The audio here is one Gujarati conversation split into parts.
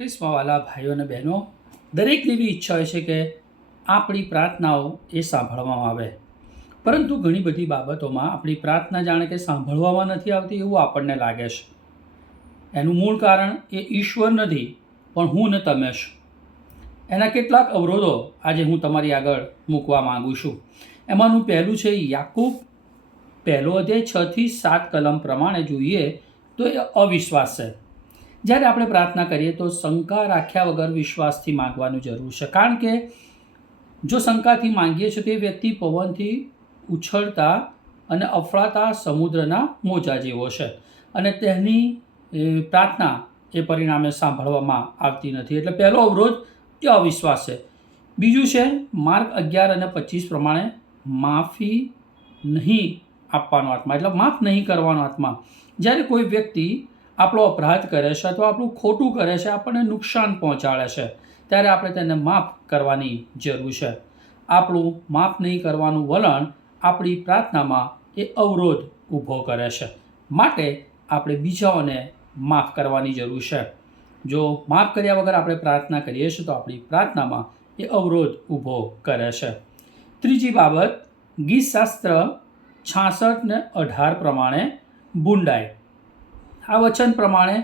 ખ્રિસ્મવાલા ભાઈઓ અને બહેનો, દરેકની એવી ઈચ્છા હોય છે કે આપણી પ્રાર્થનાઓ એ સાંભળવામાં આવે, પરંતુ ઘણી બધી બાબતોમાં આપણી પ્રાર્થના જાણે કે સાંભળવામાં નથી આવતી એવું આપણને લાગે છે. એનું મૂળ કારણ એ ઈશ્વર નથી, પણ હું ને તમે જ. એના કેટલાક અવરોધો આજે હું તમારી આગળ મૂકવા માગું છું. એમાંનું પહેલું છે યાકૂબ 1:6-7 કલમ પ્રમાણે જોઈએ તો એ અવિશ્વાસ છે. જ્યારે આપણે પ્રાર્થના કરીએ તો શંકા રાખ્યા વગર વિશ્વાસથી માગવાનું જરૂર છે, કારણ કે જો શંકાથી માંગીએ છીએ તો એ વ્યક્તિ પવનથી ઉછળતા અને અફળાતા સમુદ્રના મોજા જેવો છે અને તેની પ્રાર્થના એ પરિણામે સાંભળવામાં આવતી નથી. એટલે પહેલો અવરોધ એ અવિશ્વાસ છે. બીજું છે માર્ક 11:25 પ્રમાણે માફી નહીં આપવાનો આત્મા, એટલે માફ નહીં કરવાનો આત્મા. જ્યારે કોઈ વ્યક્તિ આપણો અપરાધ કરે છે અથવા આપણું ખોટું કરે છે, આપણને નુકસાન પહોંચાડે છે, ત્યારે આપણે તેને માફ કરવાની જરૂર છે. આપણું માફ નહીં કરવાનું વલણ આપણી પ્રાર્થનામાં એ અવરોધ ઊભો કરે છે. માટે આપણે બીજાઓને માફ કરવાની જરૂર છે. જો માફ કર્યા વગર આપણે પ્રાર્થના કરીએ છીએ તો આપણી પ્રાર્થનામાં એ અવરોધ ઊભો કરે છે. ત્રીજી બાબત, ગીતશાસ્ત્ર 66:18 પ્રમાણે બુંડાઈ. આ વચન પ્રમાણે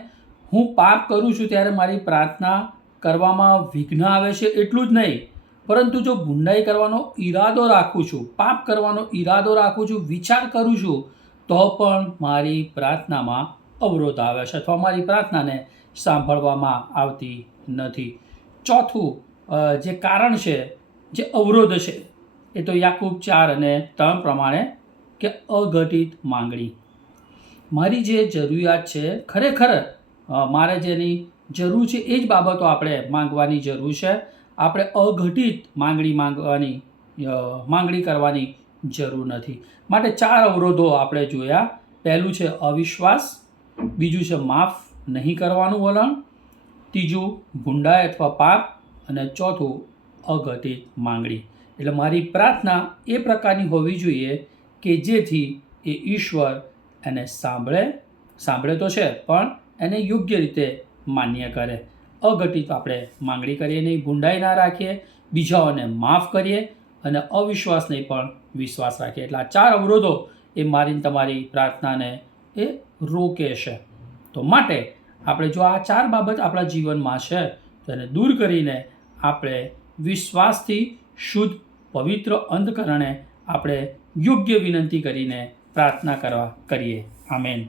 હું પાપ કરું છું ત્યારે મારી પ્રાર્થના કરવામાં વિઘ્ન આવે છે એટલું જ નહીં, પરંતુ જો બુંડાઈ કરવાનો ઈરાદો રાખું છું, પાપ કરવાનો ઈરાદો રાખું છું, વિચાર કરું છું, તો પણ મારી પ્રાર્થનામાં અવરોધ આવે છે અથવા મારી પ્રાર્થનાને સાંભળવામાં આવતી નથી. ચોથું જે કારણ છે, જે અવરોધ છે, એ તો યાકૂબ 4:3 પ્રમાણે કે અઘટિત માંગણી. મારી જે જરૂરિયાત છે, ખરેખર મારે જેની જરૂર છે એ જ બાબતો આપણે માંગવાની જરૂર છે. આપણે અઘટિત માંગણી કરવાની જરૂર નથી. માટે 4 અવરોધો આપણે જોયા. પહેલું છે અવિશ્વાસ, બીજું છે માફ નહીં કરવાનું વલણ, ત્રીજું ભૂંડાઈ અથવા પાપ, અને ચોથું અઘટિત માંગણી. એટલે મારી પ્રાર્થના એ પ્રકારની હોવી જોઈએ કે જેથી એ ઈશ્વર એને સાંભળે તો છે, પણ એને યોગ્ય રીતે માન્ય કરે. અઘટિત આપણે માંગણી કરીએ નહીં, ભૂંડાઈ ના રાખીએ, બીજાઓને માફ કરીએ અને અવિશ્વાસ નહીં પણ વિશ્વાસ રાખીએ. એટલે આ 4 અવરોધો એ મારી તમારી પ્રાર્થનાને એ રોકે છે. તો માટે આપણે જો આ 4 બાબત આપણા જીવનમાં છે તો એને દૂર કરીને આપણે વિશ્વાસથી શુદ્ધ પવિત્ર અંતઃકરણે આપણે યોગ્ય વિનંતી કરીને પ્રાર્થના કરીએ. આમેન.